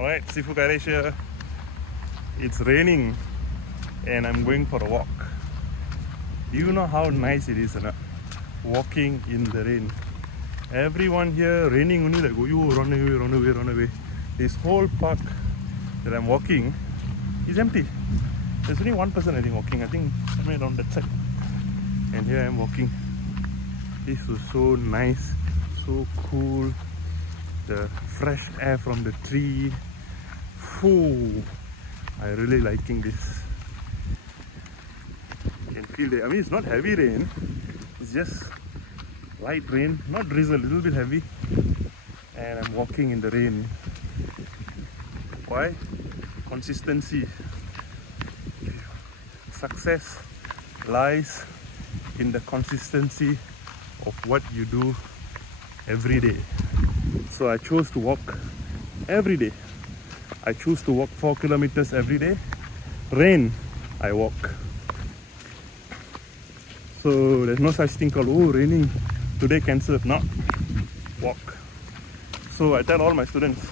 Alright, Sifu Kairesh here. It's raining and I'm going for a walk. Do you know how nice it is, walking in the rain? Everyone here raining only like, oh, you run away, run away, run away. This whole park that I'm walking is empty. There's only one person I think walking, I think somewhere around that side. And here I'm walking. This was so nice, so cool. The fresh air from the tree. Ooh, I really liking this. You can feel it. I mean, it's not heavy rain. It's just light rain, not drizzle, a little bit heavy. And I'm walking in the rain. Why? Consistency. Success lies in the consistency of what you do every day. So I chose to walk every day. I choose to walk 4 kilometers every day. Rain, I walk. So there's no such thing called, oh, raining, today cancelled. No, walk. So I tell all my students,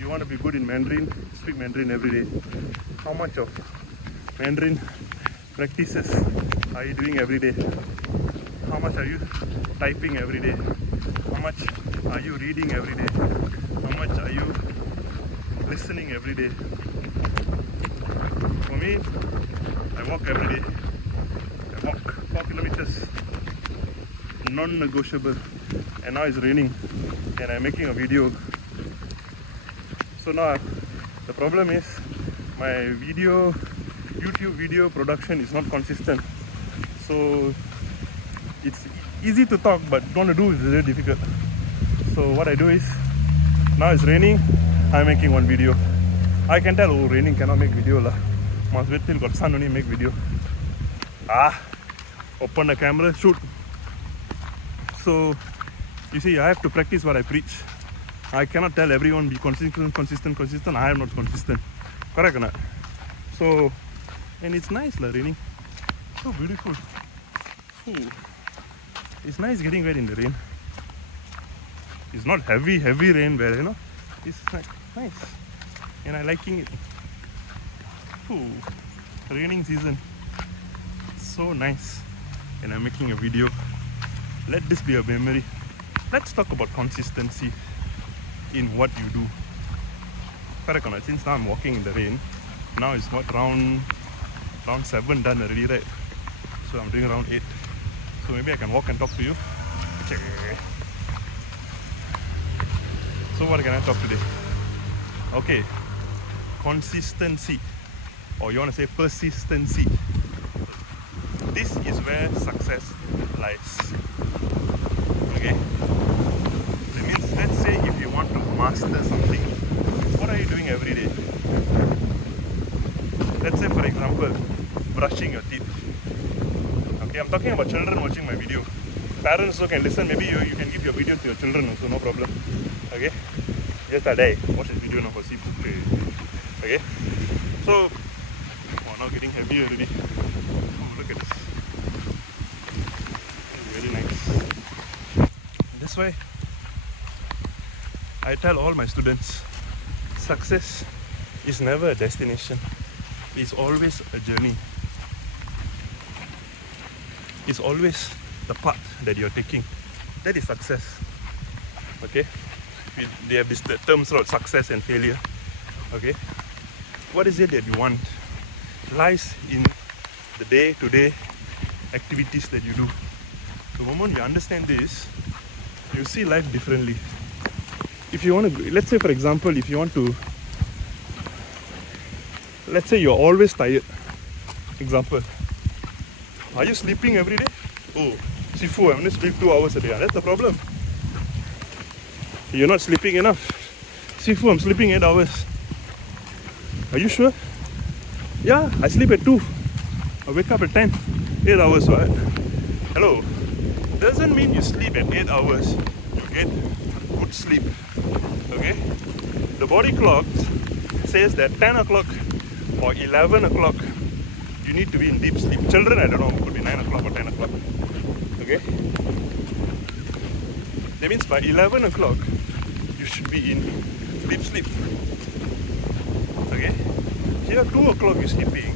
you want to be good in Mandarin, speak Mandarin every day. How much of Mandarin practices are you doing every day? How much are you typing every day? How much are you reading every day? How much are you listening every day? For me, I walk every day. I walk 4 kilometers, non-negotiable. And now it's raining and I'm making a video. So now the problem is my YouTube video production is not consistent. So it's easy to talk, but want to do is very difficult. So what I do is, now it's raining, I'm making one video. I can tell, oh, raining cannot make video lah. Must wait till got sun only make video. Open the camera, shoot. So you see, I have to practice what I preach. I cannot tell everyone be consistent. I am not consistent. Correct or not? So, and it's nice lah, raining. So beautiful. Ooh. It's nice getting wet in the rain. It's not heavy rain where, it's like nice. And I liking it. Ooh, raining season. So nice. And I'm making a video. Let this be a memory. Let's talk about consistency in what you do. Correct or not? Since now I'm walking in the rain, now it's what, round 7 done already, right? So I'm doing round 8. So maybe I can walk and talk to you. So what can I talk today? Okay, consistency, or you want to say persistency. This is where success lies. Okay? That means, let's say if you want to master something, what are you doing every day? Let's say, for example, brushing your teeth. Okay, I'm talking about children watching my video. Parents also can listen. Maybe you can give your video to your children also, no problem. Okay? Just that day, watch this video now for Sifu. Okay? So, now getting heavy already. Oh, look at this. Very nice. This way, I tell all my students, success is never a destination. It's always a journey. It's always the path that you're taking. That is success. Okay? They have this terms called success and failure. Okay? What is it that you want? Lies in the day-to-day activities that you do. The moment you understand this, you see life differently. If you want to, let's say for example, if you want to, let's say you're always tired. Example. Are you sleeping every day? Oh, Sifu, I only sleep 2 hours a day. That's the problem. You're not sleeping enough. Sifu, I'm sleeping 8 hours. Are you sure? Yeah, I sleep at 2. I wake up at 10. 8 hours, right? Hello. Doesn't mean you sleep at 8 hours, you get good sleep. Okay? The body clock says that 10 o'clock or 11 o'clock you need to be in deep sleep. Children, I don't know, it could be 9 o'clock or 10 o'clock. Okay? That means by 11 o'clock you should be in sleep. Okay? Here 2 o'clock you're sleeping.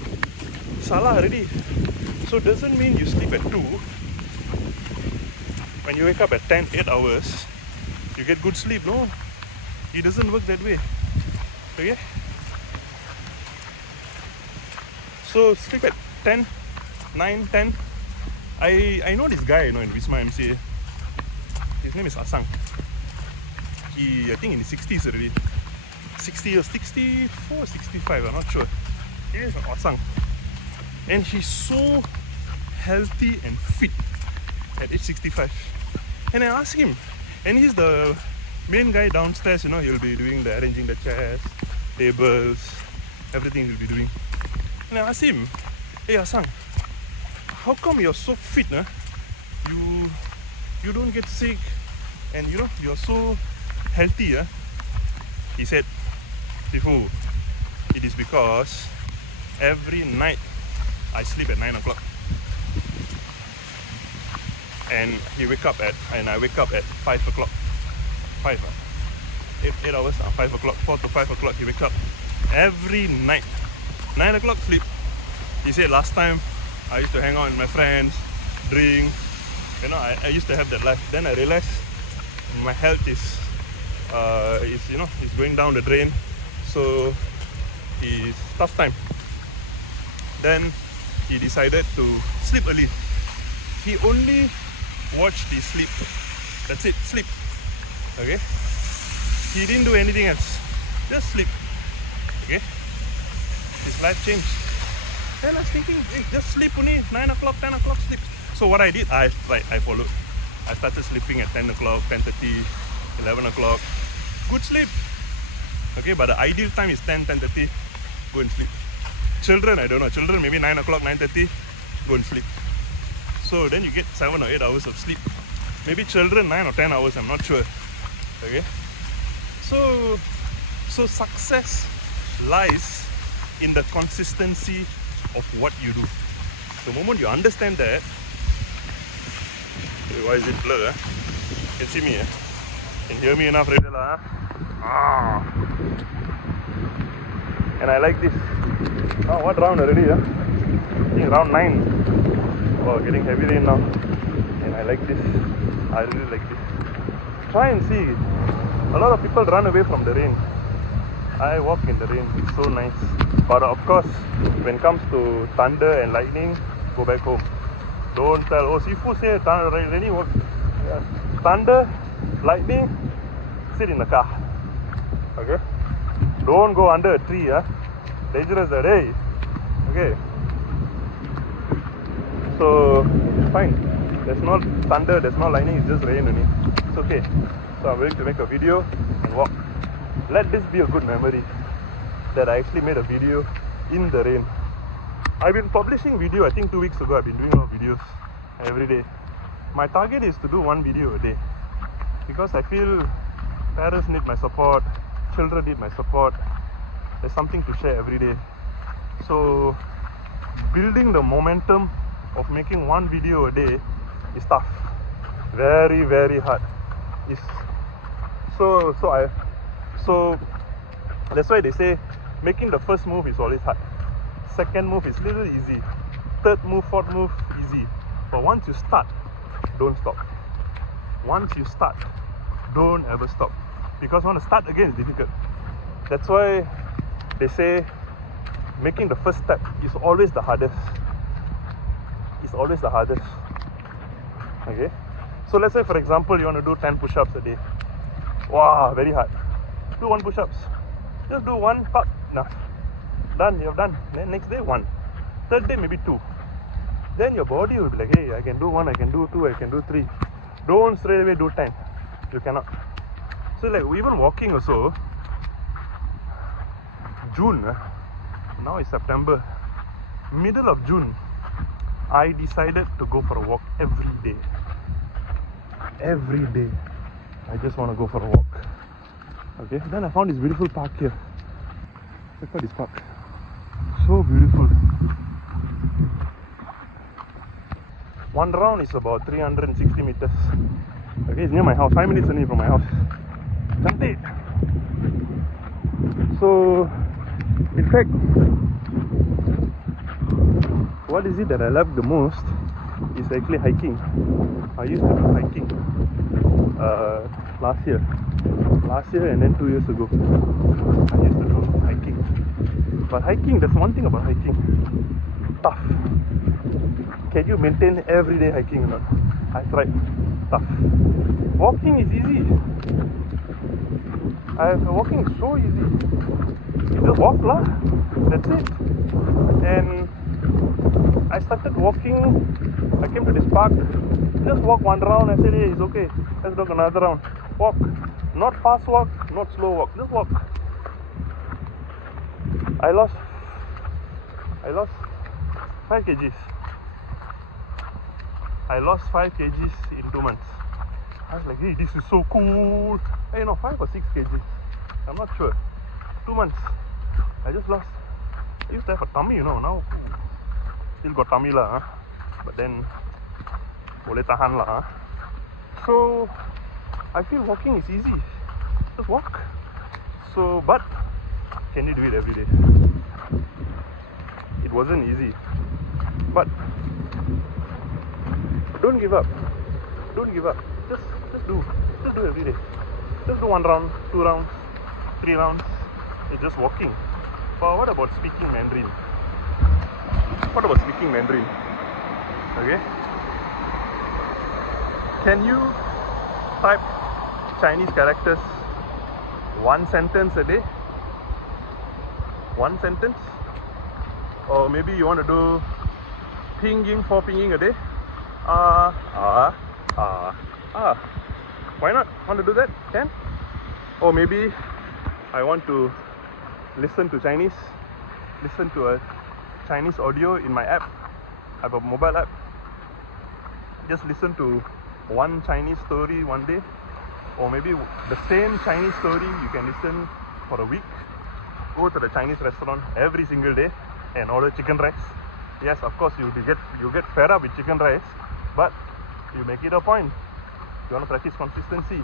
Salah already. So doesn't mean you sleep at 2. When you wake up at 10, 8 hours, you get good sleep. No, it doesn't work that way. Okay? So sleep at 10, 9, 10. I know this guy, in Wisma MCA. His name is Asang. I think in his 60s already. 60 or 64, 65, I'm not sure. He is Asang. And he's so healthy and fit at age 65. And I asked him, and he's the main guy downstairs, he'll be doing the arranging the chairs, tables, everything he'll be doing. And I asked him, hey Asang, how come you're so fit? Huh? You don't get sick and you're so healthy. Huh? He said, Sifu, it is because every night I sleep at 9 o'clock. And I wake up at 5 o'clock. 8 hours, 5 o'clock, 4 to 5 o'clock he wake up. Every night. 9 o'clock sleep. He said last time I used to hang out with my friends, drink. I used to have that life. Then I realized my health is going down the drain. So it's tough time. Then he decided to sleep early. He only watched his sleep. That's it, sleep. Okay? He didn't do anything else. Just sleep. Okay? His life changed. Then I was thinking, hey, just sleep only, 9 o'clock, 10 o'clock sleep. So what I did, I followed. I started sleeping at 10 o'clock, 10:30, 11 o'clock. Good sleep. Okay, but the ideal time is 10, 10:30, go and sleep. Children, I don't know. Children, maybe 9 o'clock, 9:30, go and sleep. So then you get 7 or 8 hours of sleep. Maybe children 9 or 10 hours, I'm not sure. Okay? So success lies in the consistency of what you do. The moment you understand that, why is it blur? Eh? You can see me, eh? Can hear me enough, right? And I like this. Oh, what round already? I think round 9. Oh, getting heavy rain now. And I like this. I really like this. Try and see. A lot of people run away from the rain. I walk in the rain. It's so nice. But of course, when it comes to thunder and lightning, go back home. Don't tell, oh, Sifu say raining work. Thunder, lightning, sit in the car. Okay? Don't go under a tree. Dangerous that day. Okay? So, it's fine. There's no thunder, there's no lightning, it's just rain only. It's okay. So I'm going to make a video and walk. Let this be a good memory that I actually made a video in the rain. I've been publishing video, I think 2 weeks ago. I've been doing a lot of videos every day. My target is to do 1 video a day because I feel parents need my support, children need my support. There's something to share every day. So building the momentum of making 1 video a day is tough. Very, very hard. So that's why they say making the first move is always hard. Second move is little easy. Third move, fourth move, easy. But once you start, don't stop. Once you start, don't ever stop. Because when to start again is difficult. That's why they say making the first step is always the hardest. It's always the hardest. Okay? So let's say for example you want to do 10 push-ups a day. Wow, very hard. Do 1 push-ups. Just do 1 pop. Nah. Done, you have done. Then next day 1. Third day maybe 2. Then your body will be like, hey, I can do 1, I can do 2, I can do 3. Don't straight away do 10. You cannot. So like even walking also, June, now it's September, middle of June, I decided to go for a walk every day. Every day. I just want to go for a walk. Okay, then I found this beautiful park here. Check out this park. So beautiful. 1 round is about 360 meters. Okay, it's near my house. 5 minutes only from my house. Cantik. So, in fact, what is it that I love the most is actually hiking. I used to do hiking last year and then 2 years ago. I used to do hiking. But hiking, there's one thing about hiking. Tough. Can you maintain everyday hiking or not? I tried. Tough. Walking is easy. Walking is so easy. You just walk lah. That's it. And I started walking. I came to this park. Just walk one round. I said, hey, it's okay. Let's do another round. Walk. Not fast walk, not slow walk. Just walk. I lost 5 kgs. I lost 5 kgs in 2 months. I was like, hey, this is so cool. Hey, no, 5 or 6 kgs. I'm not sure. 2 months. I just lost. I used to have a tummy, you know. Now, still got tummy lah. Huh? But then, boleh tahan lah. Huh? So, I feel walking is easy. Just walk. So, but, can you do it every day? It wasn't easy. But, don't give up. Don't give up. Just do. Just do every day. Just do 1 round, 2 rounds, 3 rounds. It's just walking. But what about speaking Mandarin? What about speaking Mandarin? Okay. Can you type Chinese characters 1 sentence a day? 1 sentence? Or maybe you want to do pinging 4 pinging a day? Why not? Want to do that? Can? Or maybe I want to listen to Chinese, listen to a Chinese audio in my app. I have a mobile app. Just listen to 1 Chinese story one day, or maybe the same Chinese story you can listen for a week. Go to the Chinese restaurant every single day and order chicken rice. Yes, of course you get fed up with chicken rice, but you make it a point. You want to practice consistency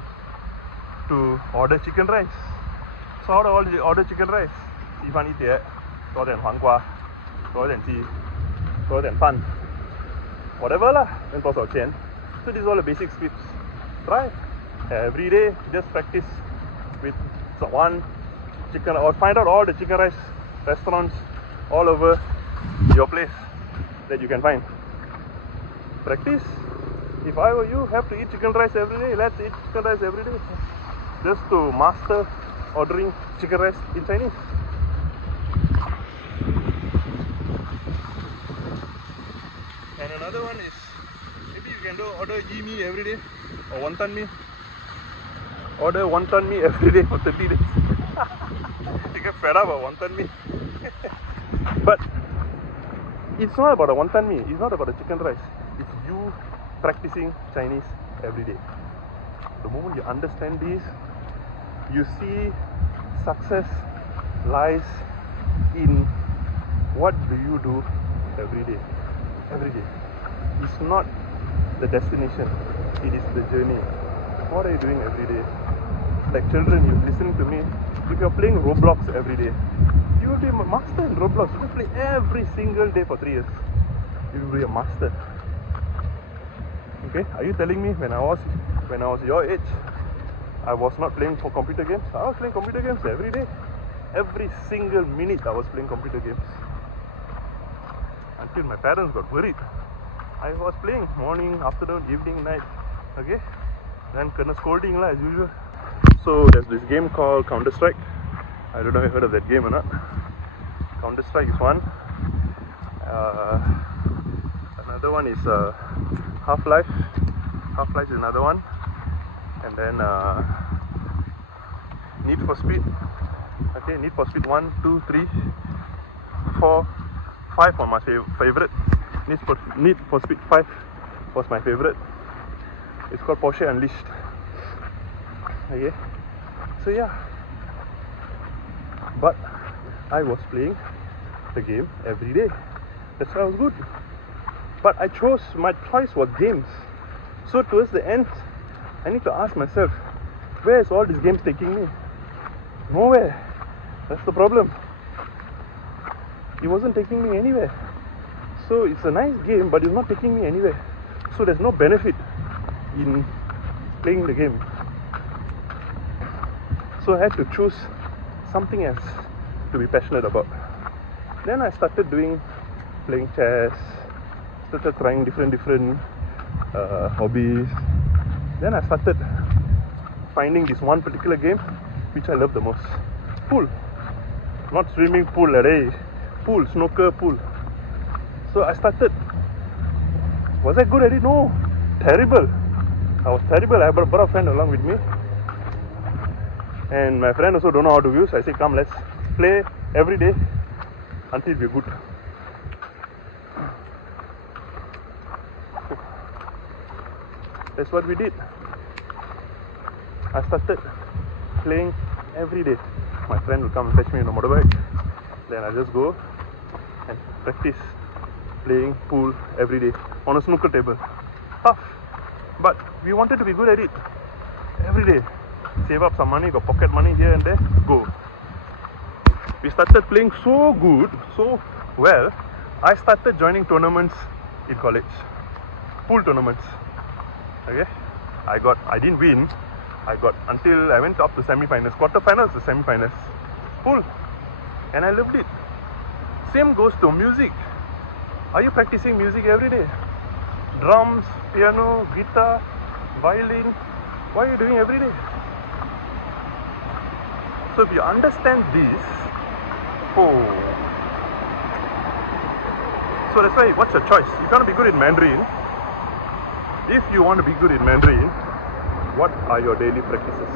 to order chicken rice. So how to order chicken rice? 鸡饭一碟，多点黄瓜，多点鸡，多点饭 ，whatever 啦，跟多少钱 ？So these are all the basic scripts. Try every day. Just practice with 1 chicken, or find out all the chicken rice restaurants all over your place that you can find. Practice. If I were you, have to eat chicken rice every day. Let's eat chicken rice every day, just to master ordering chicken rice in Chinese. And another one is, maybe you can order yi mee every day, or wonton mee. Order wonton mee every day for 30 days. You get fed up of wonton mee. But it's not about a wonton mee. It's not about a chicken rice. It's you practicing Chinese every day. The moment you understand this, you see success lies in what do you do every day. Every day. It's not the destination. It is the journey. What are you doing every day? Like children, you listen to me. If you're playing Roblox every day, you will be a master in Roblox. You just play every single day for 3 years. You will be a master. Okay? Are you telling me when I was your age, I was not playing for computer games? I was playing computer games every day. Every single minute I was playing computer games. Until my parents got worried. I was playing morning, afternoon, evening, night. Okay? Then kena scolding lah as usual. So there's this game called Counter-Strike. I don't know if you heard of that game or not. Counter-Strike is one. Another one is Half-Life. Half-Life is another one. And then Need for Speed. Okay, Need for Speed 1, 2, 3, 4, 5 was my favorite. Need for Speed 5 was my favorite. It's called Porsche Unleashed. Okay, so yeah. But I was playing the game every day. That's why I was good. But my choice was games. So towards the end, I need to ask myself, where is all these games taking me? Nowhere. That's the problem. It wasn't taking me anywhere. So it's a nice game, but it's not taking me anywhere. So there's no benefit in playing the game. So I had to choose something else to be passionate about. Then I started playing chess, started trying different hobbies. Then I started finding this one particular game which I love the most. Pool. Not swimming pool, pool, snooker pool. So I started. Was I good at it? No. Terrible. I was terrible. I brought a friend along with me. And my friend also don't know how to use. I said, come, let's play every day until we're good. That's what we did. I started playing every day. My friend will come and fetch me on a motorbike. Then I just go and practice playing pool every day on a snooker table. Tough, but we wanted to be good at it every day. Save up some money, got pocket money here and there, go. We started playing so good, so well. I started joining tournaments in college, pool tournaments. Okay, I didn't win. I went up to semi-finals, quarter-finals to semi-finals. Pool, and I loved it. Same goes to music. Are you practicing music every day? Drums, piano, guitar, violin. What are you doing every day? So if you understand this, so that's why, what's your choice? You can't be good in Mandarin. If you want to be good in Mandarin, what are your daily practices?